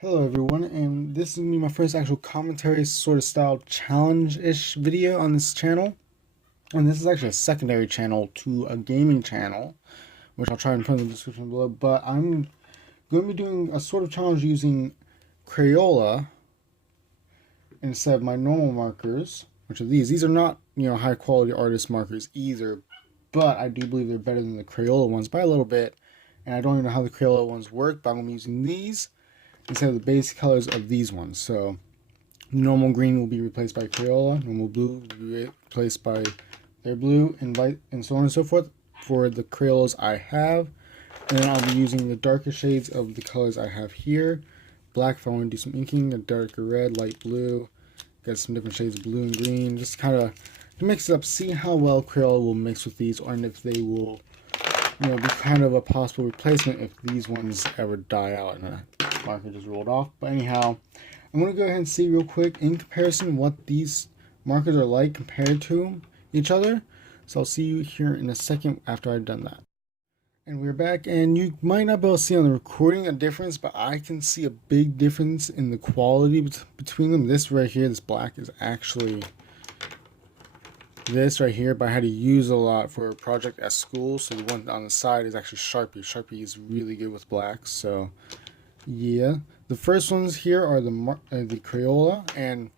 Hello everyone, and this is gonna be my first actual commentary sort of style challenge-ish video on this channel. And this is actually a secondary channel to a gaming channel, which I'll try and put in the description below. But I'm going to be doing a sort of challenge using Crayola instead of my normal markers, which are these. These are not, high quality artist markers either, but I do believe they're better than the Crayola ones by a little bit. And I don't even know how the Crayola ones work, but I'm gonna be using these instead of the base colors of these ones. So normal green will be replaced by Crayola, normal blue will be replaced by their blue, and so on and so forth for the Crayolas I have. And then I'll be using the darker shades of the colors I have here. Black if I want to do some inking, a darker red, light blue, got some different shades of blue and green, just kind of to mix it up, see how well Crayola will mix with these, or if they will be kind of a possible replacement if these ones ever die out and a marker just rolled off. But anyhow, I'm going to go ahead and see real quick in comparison what these markers are like compared to each other. So I'll see you here in a second after I've done that. And we're back, and you might not be able to see on the recording a difference, but I can see a big difference in the quality between them. This right here, this black is actually this right here, but I had to use a lot for a project at school. So the one on the side is actually Sharpie. Sharpie is really good with blacks. So yeah, the first ones here are the Crayola, and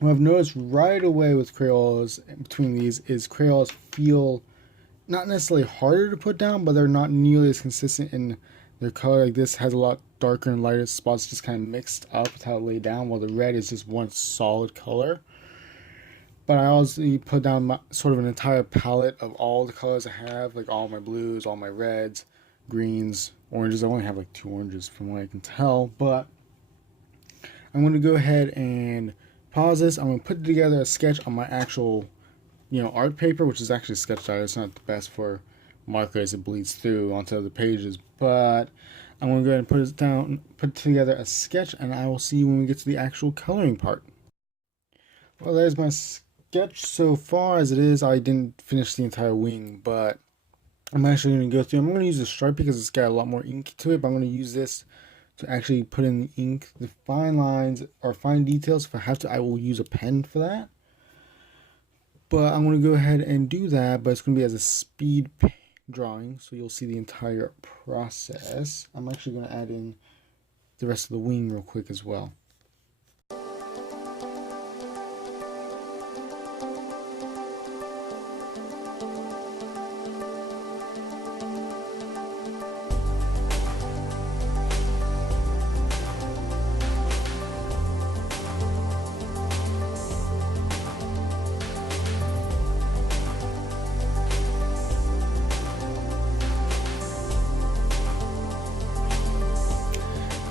what I've noticed right away with Crayolas between these is Crayolas feel not necessarily harder to put down, but they're not nearly as consistent in their color. Like this has a lot darker and lighter spots, just kind of mixed up with how it laid down, while the red is just one solid color. But I also put down sort of an entire palette of all the colors I have, like all my blues, all my reds, greens, oranges. I only have like 2 oranges from what I can tell, but I'm going to go ahead and pause this. I'm going to put together a sketch on my actual, art paper, which is actually sketched out. It's not the best for markers. It bleeds through onto other pages, but I'm going to go ahead and put it down, put together a sketch, and I will see you when we get to the actual coloring part. Well, there's my sketch so far as it is. I didn't finish the entire wing, but I'm actually going to go through. I'm going to use a Sharpie because it's got a lot more ink to it, but I'm going to use this to actually put in the ink, the fine lines or fine details. If I have to, I will use a pen for that. But I'm going to go ahead and do that, but it's going to be as a speed drawing, so you'll see the entire process. I'm actually going to add in the rest of the wing real quick as well.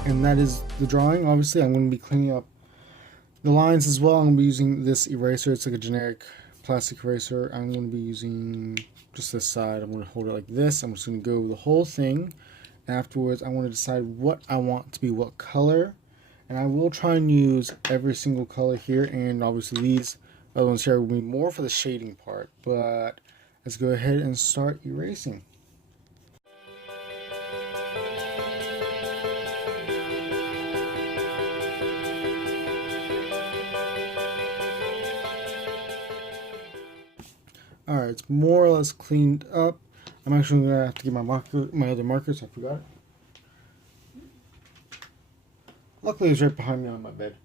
And that is the drawing. Obviously, I'm going to be cleaning up the lines as well. I'm going to be using this eraser. It's like a generic plastic eraser. I'm going to be using just this side. I'm going to hold it like this. I'm just going to go over the whole thing. Afterwards, I want to decide what I want to be what color. And I will try and use every single color here. And obviously, these other ones here will be more for the shading part. But let's go ahead and start erasing. Alright, it's more or less cleaned up. I'm actually going to have to get my other markers. I forgot it. Luckily, it's right behind me on my bed.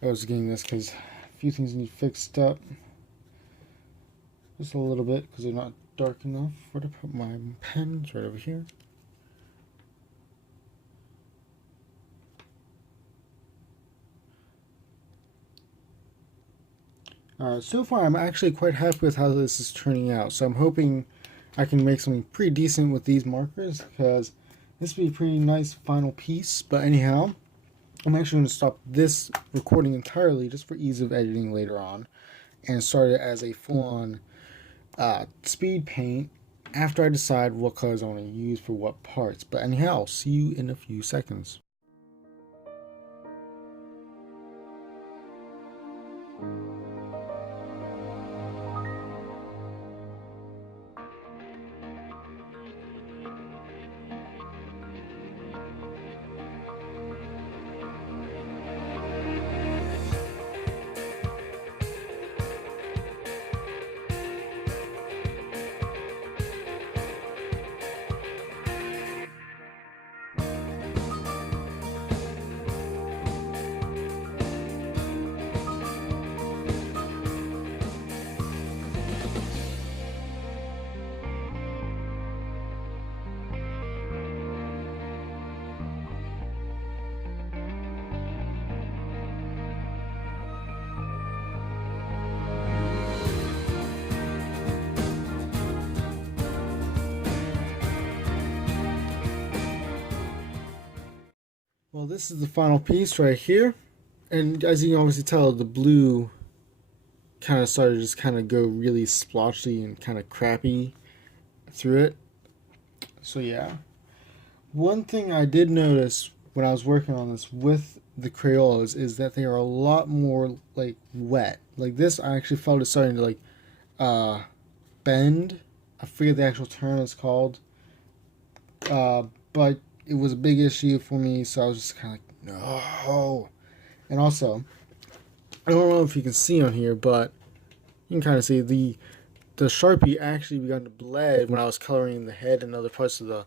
I was getting this because a few things need fixed up. Just a little bit because they're not dark enough. Where to put my pens? Right over here. So far I'm actually quite happy with how this is turning out. So I'm hoping I can make something pretty decent with these markers, because this would be a pretty nice final piece. But anyhow, I'm actually going to stop this recording entirely just for ease of editing later on, and start it as a full-on speed paint after I decide what colors I want to use for what parts. But anyhow, I'll see you in a few seconds. Well, this is the final piece right here. And as you can obviously tell, the blue kind of started to just kind of go really splotchy and kind of crappy through it. So yeah. One thing I did notice when I was working on this with the Crayolas is that they are a lot more like wet. Like this, I actually felt it starting to like uh, bend. I forget the actual term it's called. But it was a big issue for me, so I was just kind of like, no. And also, I don't know if you can see on here, but you can kind of see the Sharpie actually began to bled when I was coloring the head and other parts of the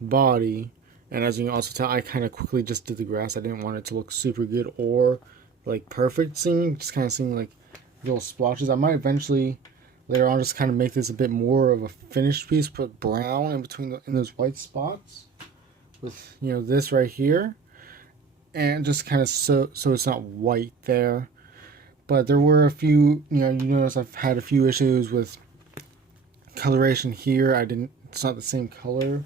body. And as you can also tell, I kind of quickly just did the grass. I didn't want it to look super good or like perfect seeming, just kind of seeing like little splotches. I might eventually later on just kind of make this a bit more of a finished piece, put brown in between in those white spots with, you know, this right here, and just kind of so it's not white there. But there were a few, you know, you notice I've had a few issues with coloration here. It's not the same color,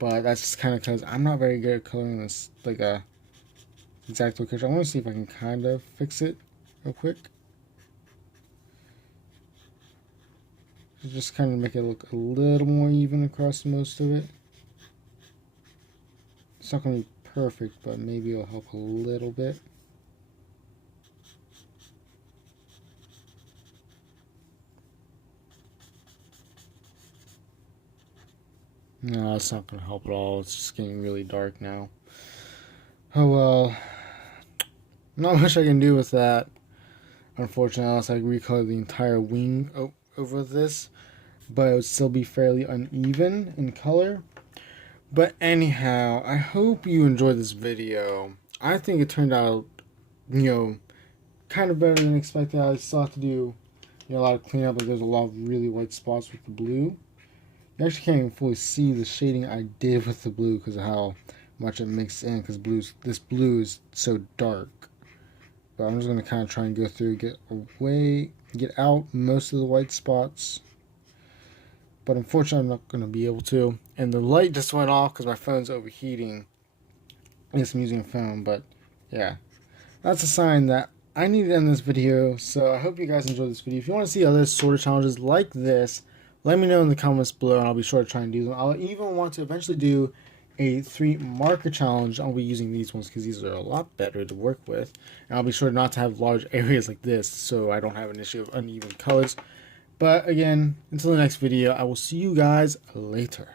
but that's just kind of because I'm not very good at coloring this like a exact location. I want to see if I can kind of fix it real quick. Just kind of make it look a little more even across most of it. It's not going to be perfect, but maybe it'll help a little bit. No, it's not going to help at all. It's just getting really dark now. Oh well. Not much I can do with that. Unfortunately, unless I recolor the entire wing over this. But it would still be fairly uneven in color. But anyhow, I hope you enjoyed this video. I think it turned out, you know, kind of better than expected. I still have to do, you know, a lot of cleanup, but there's a lot of really white spots with the blue. You actually can't even fully see the shading I did with the blue because of how much it mixed in, because this blue is so dark. But I'm just going to kind of try and go through, get out most of the white spots. But unfortunately, I'm not going to be able to. And the light just went off because my phone's overheating. Yes, I'm using a phone, but yeah. That's a sign that I need to end this video. So I hope you guys enjoyed this video. If you want to see other sort of challenges like this, let me know in the comments below, and I'll be sure to try and do them. I'll even want to eventually do a 3 marker challenge. I'll be using these ones because these are a lot better to work with. And I'll be sure not to have large areas like this so I don't have an issue of uneven colors. But again, until the next video, I will see you guys later.